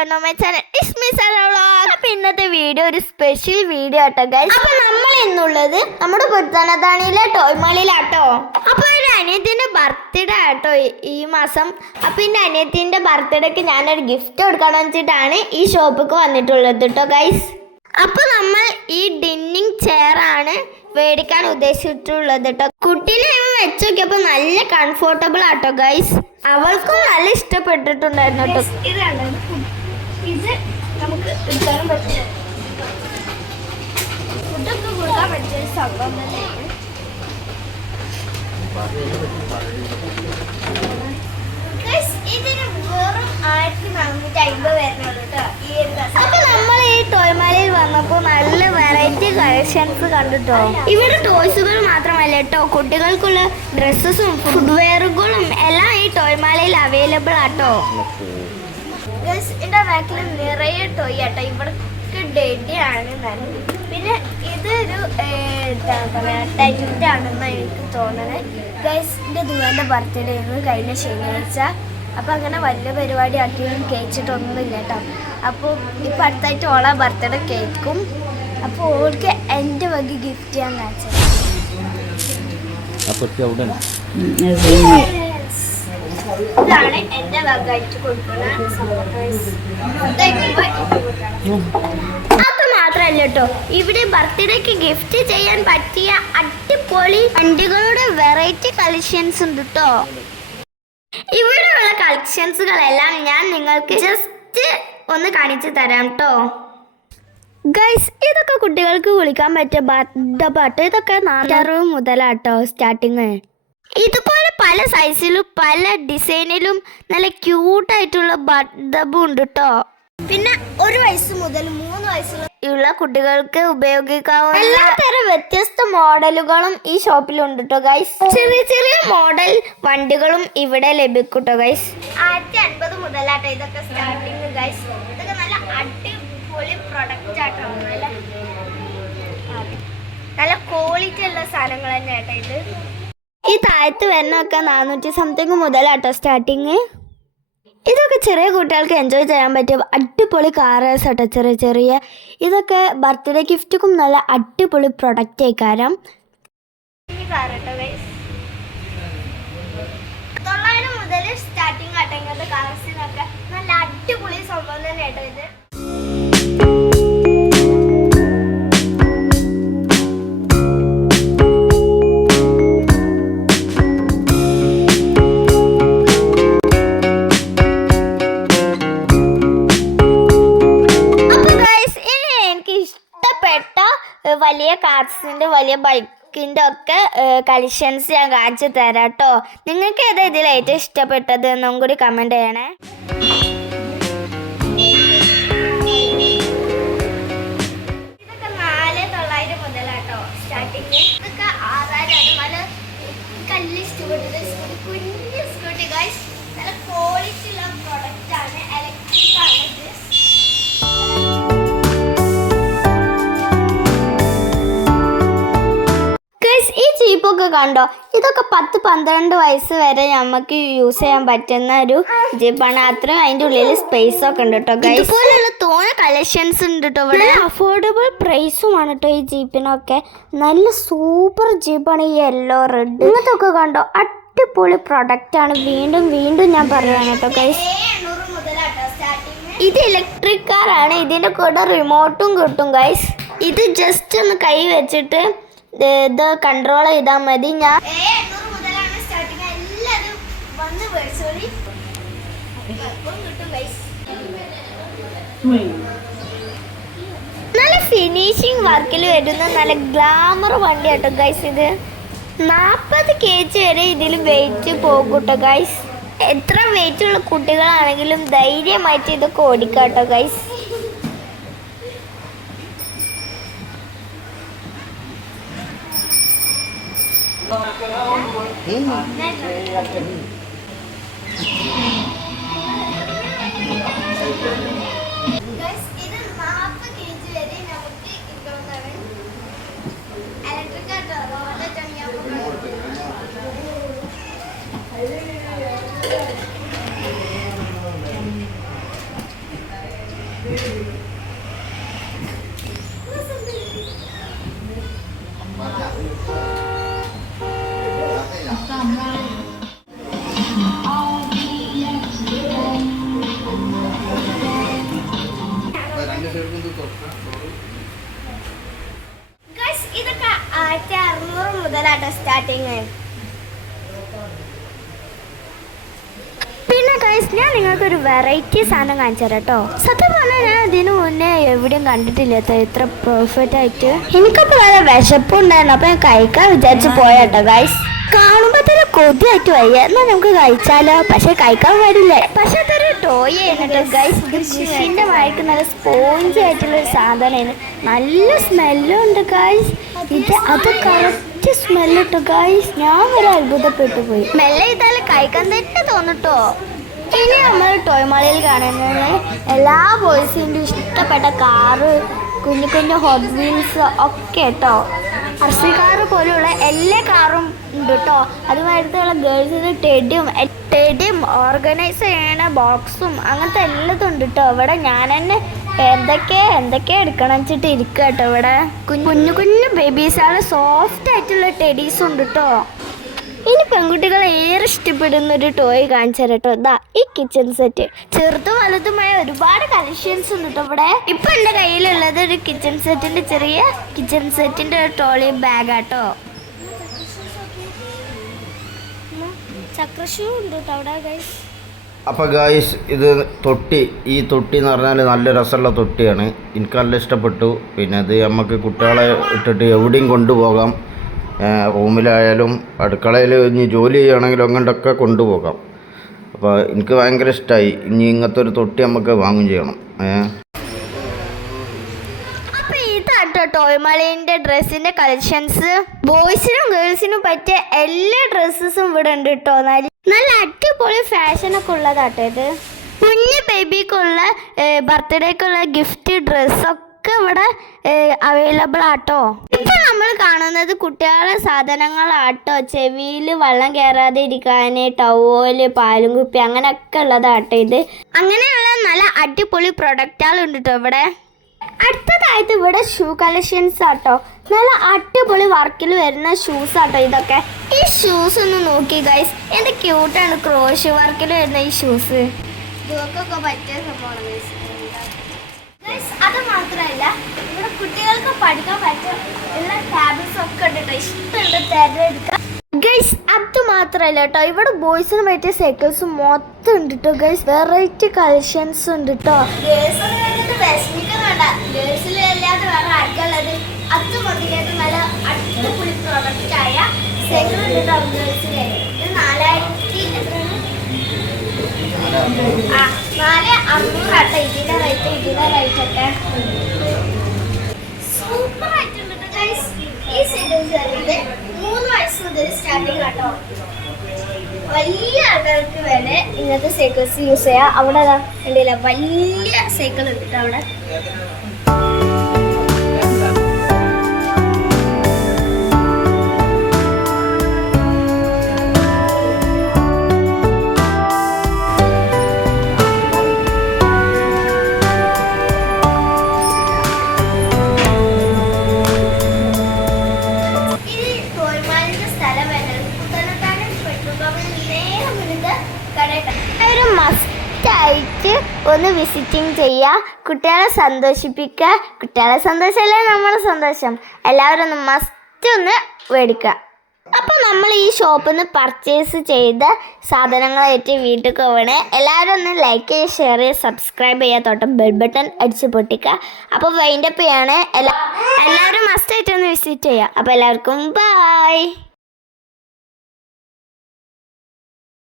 Welcome to my channel. It's me Sana vlog. അപ്പോൾ ഇന്നത്തെ video ഒരു സ്പെഷ്യൽ വീഡിയോ ആട്ടോ ഗൈസ്. അപ്പോൾ നമ്മൾ ഇന്നുള്ളത് നമ്മുടെ പുത്തനത്താണിയിലെ ടോയ്മാളിയിലാട്ടോ. അപ്പോൾ ഒരു അനിയത്തിൻ്റെ ബർത്ത്ഡേ ആട്ടോ ഈ മാസം. അപ്പോൾ എൻ്റെ അനിയത്തിൻ്റെ ബർത്ത്ഡേക്ക് ഞാനൊരു ഗിഫ്റ്റ് കൊടുക്കണം വെച്ചിട്ടാണ് ഈ ഷോപ്പിക്ക് വന്നിട്ടുള്ളത് കേട്ടോ ഗൈസ്. അപ്പോൾ നമ്മൾ ഈ ഡിന്നിങ് ചെയറാണ് മേടിക്കാൻ ഉദ്ദേശിച്ചിട്ടുള്ളത് കേട്ടോ. കുട്ടീനെ വെച്ച് നോക്കിയപ്പോൾ നല്ല കംഫർട്ടബിൾ ആട്ടോ ഗൈസ്. അവൾക്കും നല്ല ഇഷ്ടപ്പെട്ടിട്ടുണ്ടായിരുന്നു കേട്ടോ. ഇതാണ് ഇത് നമുക്ക് എടുക്കാനും പറ്റില്ല, ഫുഡൊക്കെ കൊടുക്കാൻ പറ്റിയ സംഭവം തന്നെയാണ്. ഇതിന് വെറും 1450 വരുന്നുള്ളൂ കേട്ടോ. അപ്പൊ നമ്മൾ ഈ ടോയ്മാലയിൽ വന്നപ്പോ നല്ല വെറൈറ്റി കളക്ഷൻസ് കണ്ടിട്ടോ. ഇവിടെ ടോയ്സുകൾ മാത്രമല്ല കേട്ടോ, കുട്ടികൾക്കുള്ള ഡ്രസ്സസും ഫുഡ്വെയറുകളും എല്ലാം ഈ ടോയ്മാലയിൽ അവൈലബിൾ ആട്ടോ. എന്റെ ബാക്കിൽ നിറയെ ടോയ് ആട്ടോ. ഇവിടേക്ക് ഡെഡി ആണ് നല്ലത്. പിന്നെ ഇതൊരു എന്താ പറയാ ടെന്റ് ആണെന്നാണ് എനിക്ക് തോന്നുന്നത് ഗൈസ്. എൻ്റെ ദുവാൻ്റെ ബർത്ത്ഡേ ആയിരുന്നു കഴിഞ്ഞ ശനിയാഴ്ച. അപ്പോൾ അങ്ങനെ വലിയ പരിപാടി ആക്കിയും കഴിച്ചിട്ടൊന്നുമില്ല കേട്ടോ. അപ്പോൾ ഇപ്പം അടുത്തായിട്ട് ഓളെ ബർത്ത്ഡേ കേൾക്കും. അപ്പോൾ ഓൾക്ക് എൻ്റെ വക ഗിഫ്റ്റ് ചെയ്യാൻ കാണിച്ചത്. ഇതാണ് എൻ്റെ വകയായിട്ട് കൊടുക്കുന്നത്. അത് മാത്രമല്ല കേട്ടോ, ഇവിടെ ബർത്ത്ഡേക്ക് ഗിഫ്റ്റ് ചെയ്യാൻ പറ്റിയ അടിപൊളി വണ്ടികളുടെ വെറൈറ്റി കളക്ഷൻസ് ഉണ്ട് കേട്ടോ. ഇവിടെയുള്ള കളക്ഷൻസുകളെല്ലാം ഞാൻ നിങ്ങൾക്ക് ജസ്റ്റ് ഒന്ന് കാണിച്ചു തരാം കേട്ടോ ഗൈസ്. ഇതൊക്കെ കുട്ടികൾക്ക് കുളിക്കാൻ പറ്റിയ പാട്ട്. ഇതൊക്കെ 460 മുതലാട്ടോ സ്റ്റാർട്ടിങ്. ഇതുപോലെ പല സൈസിലും പല ഡിസൈനിലും നല്ല ക്യൂട്ടായിട്ടുള്ള ബട്ടബും ഉണ്ട് കേട്ടോ. പിന്നെ 1 വയസ്സ് മുതൽ 3 വയസ്സുള്ള കുട്ടികൾക്ക് ഉപയോഗിക്കാവുന്ന എല്ലാത്തരം വ്യത്യസ്ത മോഡലുകളും ഈ ഷോപ്പിലുണ്ട് കേട്ടോ ഗൈസ്. ചെറിയ ചെറിയ മോഡൽ വണ്ടികളും ഇവിടെ ലഭിക്കും കേട്ടോ ഗൈസ്. 1050 മുതലാട്ടോ ഇതൊക്കെ സ്റ്റാർട്ടിങ് ഗൈസ്. ഇതൊക്കെ നല്ല അടിപൊളി പ്രൊഡക്റ്റ് ആട്ടോ. നല്ല ക്വാളിറ്റി ഉള്ള സാധനങ്ങൾ തന്നെ ആട്ടോ ഇത്. ഈ താഴത്ത് വരുന്നൊക്കെ 400 സംതിങ് മുതലാട്ടോ സ്റ്റാർട്ടിങ്. ഇതൊക്കെ ചെറിയ കുട്ടികൾക്ക് എൻജോയ് ചെയ്യാൻ പറ്റിയ അടിപൊളി കാറേഴ്സ് ആട്ടോ. ചെറിയ ചെറിയ ഇതൊക്കെ ബർത്ത്ഡേ ഗിഫ്റ്റും നല്ല അടിപൊളി പ്രൊഡക്റ്റ് ആയിക്കാരം. 900 മുതൽ സ്റ്റാർട്ടിങ് ആട്ടോ ഇങ്ങനത്തെ കാർസിനൊക്കെ. നല്ല അടിപൊളി സംഭവം തന്നെ ആട്ടോ ഇത്. വലിയ കാർസിൻ്റെ വലിയ ബൈക്കിൻ്റെ ഒക്കെ കളക്ഷൻസ് ഞാൻ കാണിച്ചു തരാം കേട്ടോ. നിങ്ങൾക്ക് ഏതാ ഇതിൽ ഏറ്റവും ഇഷ്ടപ്പെട്ടത് എന്നും കൂടി കമൻറ്റ് ചെയ്യണേ. ഇതൊക്കെ 4900 മുതലാട്ടോ സ്റ്റാർട്ടിങ്. ഇതൊക്കെ 6000 നല്ല കല്ല് സ്കൂട്ടി, കുഞ്ഞ് സ്കൂട്ടി ഗൈസ്. നല്ല ക്വാളിറ്റി ഉള്ള പ്രൊഡക്റ്റ് ആണ്, ഇലക്ട്രിക് ആണ് ഇത്. ഈ ജീപ്പൊക്കെ കണ്ടോ, ഇതൊക്കെ 10-12 വയസ്സ് വരെ നമുക്ക് യൂസ് ചെയ്യാൻ പറ്റുന്ന ഒരു ജീപ്പാണ്. അത്രയും അതിൻ്റെ ഉള്ളിൽ സ്പേസ് ഒക്കെ ഉണ്ട് കേട്ടോ. ഇതുപോലുള്ള തോന്നെ കളക്ഷൻസ് ഉണ്ട് കേട്ടോ ഇവിടെ. അഫോർഡബിൾ പ്രൈസുമാണ് കേട്ടോ ഈ ജീപ്പിനൊക്കെ. നല്ല സൂപ്പർ ജീപ്പാണ് ഈ യെല്ലോ റെഡ്. ഇങ്ങനത്തെ ഒക്കെ കണ്ടോ, അടിപൊളി പ്രൊഡക്റ്റ് ആണ്. വീണ്ടും വീണ്ടും ഞാൻ പറയുകയാണ് കേട്ടോ ഗൈസ്. ഇത് ഇലക്ട്രിക് കാറാണ്. ഇതിൻ്റെ കൂടെ റിമോട്ടും കിട്ടും ഗൈസ്. ഇത് ജസ്റ്റ് ഒന്ന് കൈ വെച്ചിട്ട് ഇത് കൺട്രോൾ ചെയ്താൽ മതി. ഞാൻ 700 മുതലാണ് സ്റ്റാർട്ടിങ്. എല്ലാവരും വന്ന് മേടിച്ചോളി. നല്ല ഫിനിഷിങ് വർക്കിൽ വരുന്ന നല്ല ഗ്ലാമർ വണ്ടി കേട്ടോ ഗൈസ്. ഇത് 40 kg വരെ ഇതിൽ വെയിറ്റ് പോകും കേട്ടോ ഗൈസ്. എത്ര വെയിറ്റ് ഉള്ള കുട്ടികളാണെങ്കിലും ധൈര്യമായിട്ട് ഇതൊക്കെ ഓടിക്കാം കേട്ടോ ഗൈസ്. സ്റ്റാർട്ടിങ്. പിന്നെ ഗൈസ് ഞാൻ നിങ്ങൾക്കൊരു വെറൈറ്റി സാധനം കാണിച്ചു തരാം കേട്ടോ. സത്യം പറഞ്ഞാൽ ഞാൻ ഇതിനു മുന്നേ എവിടെയും കണ്ടിട്ടില്ല ഇത്ര പെർഫെക്റ്റ് ആയിട്ട്. എനിക്കപ്പോൾ വളരെ വിശപ്പുണ്ടായിരുന്നു, അപ്പോൾ ഞാൻ കഴിക്കാൻ വിചാരിച്ച് പോയാട്ടോ ഗൈസ്. കാണുമ്പോൾ തന്നെ കൊതിയായിട്ട് വയ്യ, എന്നാൽ നമുക്ക് കഴിച്ചാലോ. പക്ഷെ കഴിക്കാൻ പാടില്ല. പക്ഷെ അതൊരു ടോയ് ആയിരുന്നു ഗൈസ്. ഇത് ഫിഷിൻ്റെ വായിക്ക് നല്ല സ്പോഞ്ച് ആയിട്ടുള്ളൊരു സാധനമാണ്. നല്ല സ്മെല്ലും ഉണ്ട് ഗൈസ്. അത് കറക്റ്റ് സ്മെല്ല് ഇട്ടു ഗൈസ്. ഞാൻ വരെ അത്ഭുതപ്പെട്ടു പോയി. സ്മെല്ല് ചെയ്താൽ കഴിക്കാൻ തന്നെ തോന്നിട്ടോ. ഇനി നമ്മൾ ടോയ് മാളിൽ കാണുന്നത് എല്ലാ ബോയ്സിൻ്റെ ഇഷ്ടപ്പെട്ട കാറ്, കുഞ്ഞു കുഞ്ഞു ഹോട്ട് വീൽസ് ഒക്കെ കേട്ടോ. RC കാറ് പോലെയുള്ള എല്ലാ കാറും ഉണ്ട് കേട്ടോ. അതുമായിട്ടുള്ള ഗേൾസിന് ടെഡിയും ഓർഗനൈസ് ചെയ്യണ ബോക്സും അങ്ങനത്തെ എല്ലാതും ഉണ്ട് കേട്ടോ. ഇവിടെ ഞാൻ തന്നെ എന്തൊക്കെ എടുക്കണം വെച്ചിട്ട് ഇരിക്കുക കേട്ടോ. ഇവിടെ കുഞ്ഞു കുഞ്ഞു ബേബീസാണ്, സോഫ്റ്റ് ആയിട്ടുള്ള ടെഡീസും ഉണ്ട് കേട്ടോ. ഇനി പെൺകുട്ടികൾ ഏറെ ഇഷ്ടപ്പെടുന്ന ഒരു ടോയ് കാണിച്ചു തരാം കേട്ടോ. ഇതാ ഈ കിച്ചൺ സെറ്റ്. ചെറുതും വലുതുമായ ഒരുപാട് കളക്ഷൻസ് ഉണ്ട് കേട്ടോ ഇവിടെ. ഇപ്പൊ എൻ്റെ കയ്യിലുള്ളത് ഒരു ചെറിയ കിച്ചൺ സെറ്റിന്റെ ഒരു ട്രോളി ബാഗാട്ടോ. ചക്രഷൂ ഉണ്ട് കേട്ടോ അവിടെ ഗൈസ്. അപ്പോൾ ഗായ്സ് ഇത് ഈ തൊട്ടി എന്ന് പറഞ്ഞാൽ നല്ല രസമുള്ള തൊട്ടിയാണ്. എനിക്ക് നല്ല ഇഷ്ടപ്പെട്ടു. പിന്നെ അത് നമുക്ക് കുട്ടികളെ ഇട്ടിട്ട് എവിടെയും കൊണ്ടുപോകാം. റൂമിലായാലും അടുക്കളയിൽ ഇനി ജോലി ചെയ്യുകയാണെങ്കിലും അങ്ങോട്ടൊക്കെ കൊണ്ടുപോകാം. അപ്പോൾ എനിക്ക് ഭയങ്കര ഇഷ്ടമായി. ഇനി ഇങ്ങനത്തെ ഒരു തൊട്ടി നമുക്ക് വാങ്ങും ചെയ്യണം. അപ്പോൾ ഇതാട്ടോ ടോയ്മാളിൻ്റെ ഡ്രസ്സിൻ്റെ കളക്ഷൻസ്. ബോയ്സിനും ഗേൾസിനും പറ്റിയ എല്ലാ ഡ്രസ്സസും ഇവിടെ ഉണ്ട് കേട്ടോ. നല്ല അടിപൊളി ഫാഷനൊക്കെ ഉള്ളതാട്ടോ ഇത്. കുഞ്ഞു ബേബിക്കുള്ള ബർത്ത്ഡേക്കുള്ള ഗിഫ്റ്റ് ഡ്രസ്സൊക്കെ ഇവിടെ അവൈലബിൾ ആട്ടോ. ഇപ്പൊ നമ്മൾ കാണുന്നത് കുട്ടികളുടെ സാധനങ്ങളാട്ടോ. ചെവിയിൽ വെള്ളം കയറാതെ ഇരിക്കാന് ടവല്, പാലും കുപ്പി അങ്ങനെയൊക്കെ ഉള്ളതാട്ടോ ഇത്. അങ്ങനെയുള്ള നല്ല അടിപൊളി പ്രൊഡക്റ്റുകളുണ്ട് കേട്ടോ ഇവിടെ. അടുത്തതായിട്ട് ഇവിടെ ഷൂ കളക്ഷൻസ് ആട്ടോ. നല്ല അടിപൊളി വർക്കിൽ വരുന്ന ഷൂസ് ആട്ടോ ഇതൊക്കെ. ഈ ഷൂസ് ഒന്ന് നോക്കി ഗൈസ്, എന്ത് ക്യൂട്ടാണ് ക്രോഷ് വർക്കിൽ വരുന്ന ഈ ഷൂസ്. ഇതൊക്കെ പറ്റിയ സംഭവമാണ് ഗൈസ്. അത് മാത്രമല്ല ഇവിടെ കുട്ടികൾക്ക് പഠിക്കാൻ പറ്റിയ എല്ലാ ടാബ്ലറ്റ്സ് ഒക്കെ ഉണ്ട് കേട്ടോ. ഇഷ്ടമുണ്ട് തിരഞ്ഞെടുക്കാം ഗൈസ്. അത് മാത്രമല്ല കേട്ടോ, ഇവിടെ ബോയ്സിന് പറ്റിയ സൈക്കിൾസ് മൊത്തം ഉണ്ട് കേട്ടോ ഗൈസ്. വെറൈറ്റി കളക്ഷൻസ് ഉണ്ട് കേട്ടോ. വിഷമിക്കുന്നുണ്ട, ഗേൾസിലല്ലാതെ വേറെ ആർക്കുള്ളത്. അത് മൊത്തത്തിലേക്ക് നല്ല അടിപൊളി പ്രൊഡക്റ്റ് ആയ സൈക്കിൾ ഉണ്ട് കേട്ടോ ഗേൾസിലെ. ഇത് 4,500 ആട്ടോ ഇതിന്റെ റേറ്റ് ഒക്കെ. സൂപ്പർ ആയിട്ടുണ്ട് ഗൈസ്. ഈ സൈക്കിൾസ് വരുന്നത് 3 വയസ്സ് മുതൽ സ്റ്റാർട്ടിങ് ആട്ടോ. വലിയ ആൾക്കാർക്ക് വരെ ഇങ്ങനത്തെ സൈക്കിൾസ് യൂസ് ചെയ്യാം. അവിടെ കണ്ടില്ല, വലിയ സൈക്കിൾ ഉണ്ട് അവിടെ. മസ്റ്റായിട്ട് ഒന്ന് വിസിറ്റിംഗ് ചെയ്യുക, കുട്ടികളെ സന്തോഷിപ്പിക്കുക. കുട്ടികളെ സന്തോഷമല്ലേ നമ്മളെ സന്തോഷം. എല്ലാവരും ഒന്ന് മസ്റ്റ് ഒന്ന് മേടിക്കുക. അപ്പോൾ നമ്മൾ ഈ ഷോപ്പിൽ നിന്ന് പർച്ചേസ് ചെയ്ത സാധനങ്ങളായിട്ട് വീട്ടിൽ പോകണേ. എല്ലാവരും ഒന്ന് ലൈക്ക് ചെയ്യുക, ഷെയർ ചെയ്യുക, സബ്സ്ക്രൈബ് ചെയ്യുക, തൊട്ട് ബെൽ ബട്ടൺ അടിച്ച് പൊട്ടിക്കുക. അപ്പോൾ വൈൻഡപ്പ് ചെയ്യാണ്. എല്ലാവരും മസ്റ്റായിട്ട് ഒന്ന് വിസിറ്റ് ചെയ്യുക. അപ്പോൾ എല്ലാവർക്കും ബൈ.